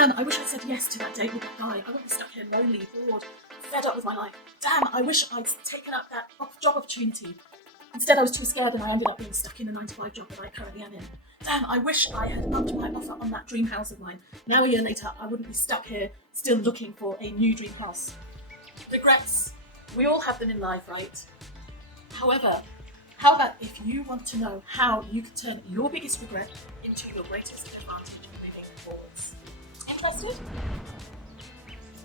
Damn, I wish I'd said yes to that date with that guy. I wouldn't be stuck here lonely, bored, fed up with my life. Damn, I wish I'd taken up that job opportunity. Instead, I was too scared and I ended up being stuck in a 9-to-5 job that I currently am in. Damn, I wish I had upped my offer on that dream house of mine. Now, a year later, I wouldn't be stuck here still looking for a new dream house. Regrets. We all have them in life, right? However, how about if you want to know how you can turn your biggest regret into your greatest advantage moving forwards? Interested?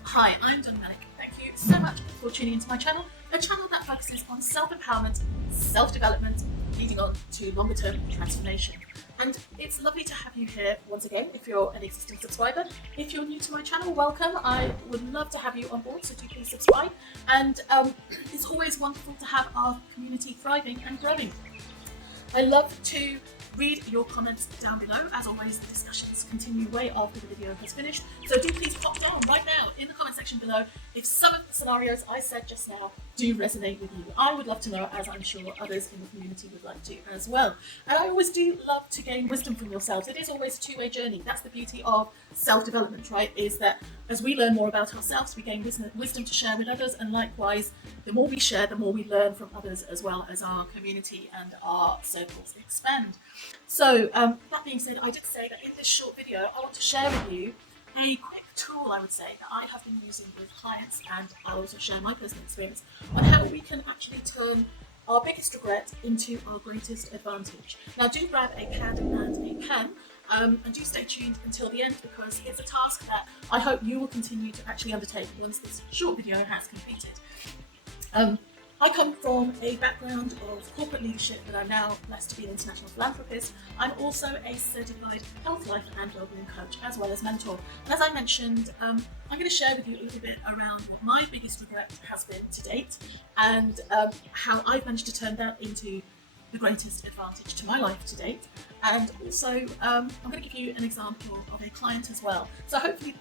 Hi, I'm Dolly Malik. Thank you so much for tuning into my channel, a channel that focuses on self-empowerment, self-development, leading on to longer-term transformation. And it's lovely to have you here once again if you're an existing subscriber. If you're new to my channel, welcome. I would love to have you on board, so do please subscribe. And it's always wonderful to have our community thriving and growing. I love to read your comments down below. As always, the discussions continue way after the video has finished. So do please pop down right now in the comment section below if some of the scenarios I said just now do resonate with you. I would love to know, as I'm sure others in the community would like to as well. And I always do love to gain wisdom from yourselves. It is always a two-way journey. That's the beauty of self-development, right? Is that as we learn more about ourselves, we gain wisdom to share with others, and likewise, the more we share, the more we learn from others, as well as our community and our circles expand. So that being said, I did say that in this short video, I want to share with you a quick tool, I would say, that I have been using with clients, and I'll also share my personal experience on how we can actually turn our biggest regret into our greatest advantage. Now, do grab a pad and a pen, and do stay tuned until the end, because it's a task that I hope you will continue to actually undertake once this short video has completed. I come from a background of corporate leadership, but I'm now blessed to be an international philanthropist. I'm also a certified health, life and wellbeing coach, as well as mentor. And as I mentioned, I'm going to share with you a little bit around what my biggest regret has been to date, and how I've managed to turn that into the greatest advantage to my life to date. And also, I'm going to give you an example of a client as well. So hopefully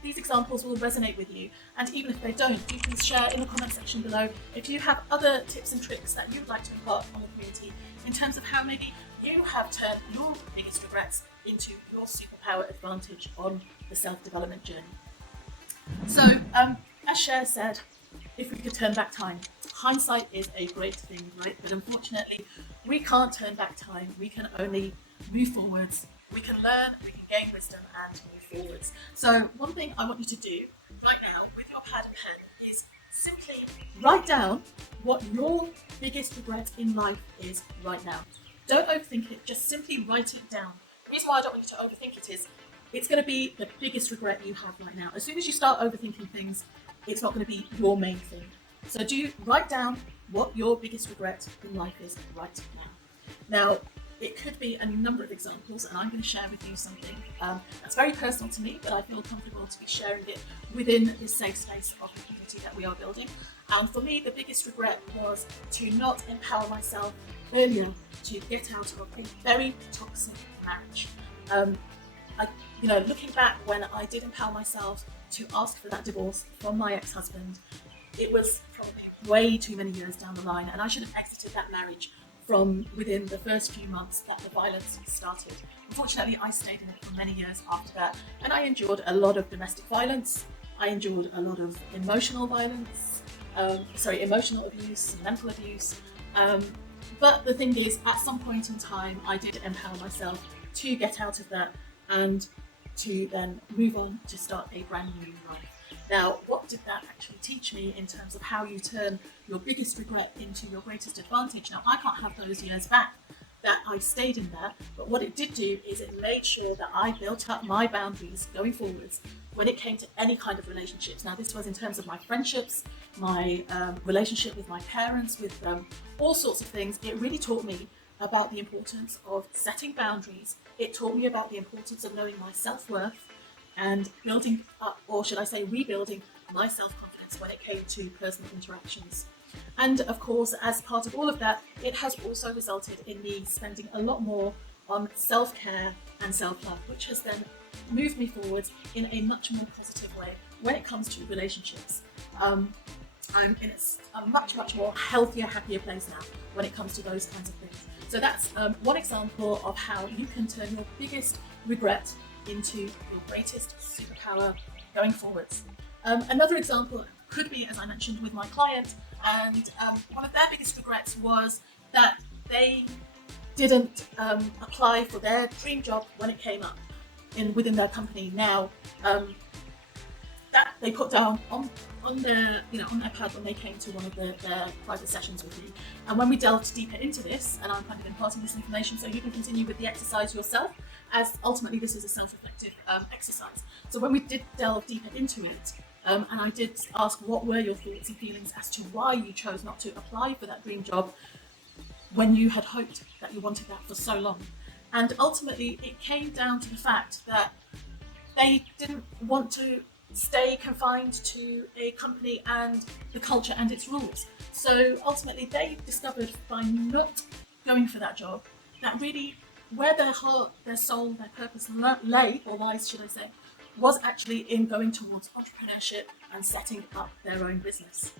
these examples will resonate with you, and even if they don't, do please share in the comment section below if you have other tips and tricks that you would like to impart on the community in terms of how maybe you have turned your biggest regrets into your superpower advantage on the self-development journey. So, as Cher said, if we could turn back time, hindsight is a great thing, right? But unfortunately, we can't turn back time. We can only move forwards. We can learn, we can gain wisdom and move forwards. So one thing I want you to do right now with your pad and pen is simply write down what your biggest regret in life is right now. Don't overthink it, just simply write it down. The reason why I don't want you to overthink it is it's going to be the biggest regret you have right now. As soon as you start overthinking things, it's not going to be your main thing. So do write down what your biggest regret in life is right now. Now, it could be a number of examples, and I'm going to share with you something that's very personal to me, but I feel comfortable to be sharing it within this safe space of the community that we are building. And for me, the biggest regret was to not empower myself earlier to get out of a very toxic marriage. Looking back, when I did empower myself to ask for that divorce from my ex-husband, it was probably way too many years down the line, and I should have exited that marriage from within the first few months that the violence started. Unfortunately, I stayed in it for many years after that, and I endured a lot of domestic violence. I endured a lot of emotional violence, emotional abuse, mental abuse. But the thing is, at some point in time, I did empower myself to get out of that and to then move on to start a brand new life. Now, what did that actually teach me in terms of how you turn your biggest regret into your greatest advantage? Now, I can't have those years back that I stayed in there, but what it did do is it made sure that I built up my boundaries going forwards when it came to any kind of relationships. Now, this was in terms of my friendships, my relationship with my parents, with all sorts of things. It really taught me about the importance of setting boundaries. It taught me about the importance of knowing my self-worth and building up, or should I say rebuilding, my self-confidence when it came to personal interactions. And of course, as part of all of that, it has also resulted in me spending a lot more on self-care and self-love, which has then moved me forwards in a much more positive way when it comes to relationships. I'm in a much more healthier, happier place now when it comes to those kinds of things. So that's one example of how you can turn your biggest regret into your greatest superpower going forwards. Another example could be, as I mentioned, with my client, and one of their biggest regrets was that they didn't apply for their dream job when it came up within their company. Now, that they put down on their pad when they came to one of their private sessions with me. And when we delved deeper into this, and I'm kind of imparting this information so you can continue with the exercise yourself, as ultimately this is a self-reflective exercise. So when we did delve deeper into it, and I did ask what were your thoughts and feelings as to why you chose not to apply for that dream job when you had hoped that you wanted that for so long. And ultimately it came down to the fact that they didn't want to stay confined to a company and the culture and its rules. So ultimately they discovered by not going for that job that really where their heart, their soul, their purpose lay, or lies should I say, was actually in going towards entrepreneurship and setting up their own business.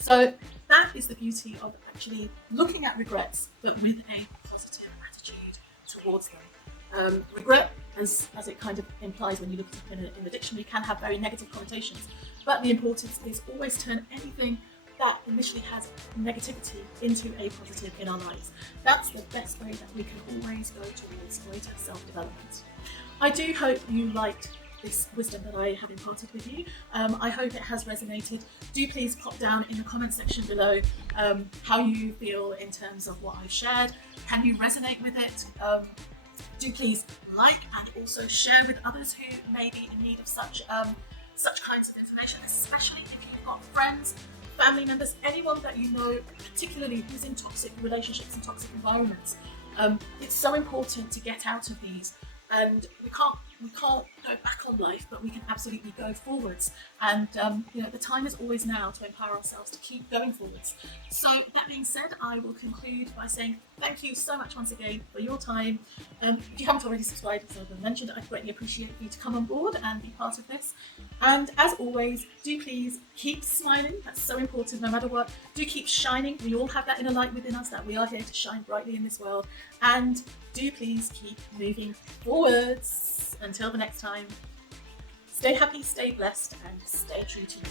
So that is the beauty of actually looking at regrets, but with a positive attitude towards them. Regret, as it kind of implies when you look at it in the dictionary, can have very negative connotations, but the importance is always turn anything that initially has negativity into a positive in our lives. That's the best way that we can always go towards greater self-development. I do hope you liked this wisdom that I have imparted with you. I hope it has resonated. Do please pop down in the comment section below how you feel in terms of what I've shared. Can you resonate with it? Do please like and also share with others who may be in need of such kinds of information, especially if you've got friends, family members, anyone that you know, particularly who's in toxic relationships and toxic environments. It's so important to get out of these, and we can't go back on life, but we can absolutely go forwards. And the time is always now to empower ourselves to keep going forwards. So that being said, I will conclude by saying thank you so much once again for your time. If you haven't already subscribed, as I've mentioned, I'd greatly appreciate you to come on board and be part of this. And as always, do please keep smiling. That's so important no matter what. Do keep shining. We all have that inner light within us, that we are here to shine brightly in this world. And do please keep moving forwards. Until the next time, stay happy, stay blessed, and stay true to you.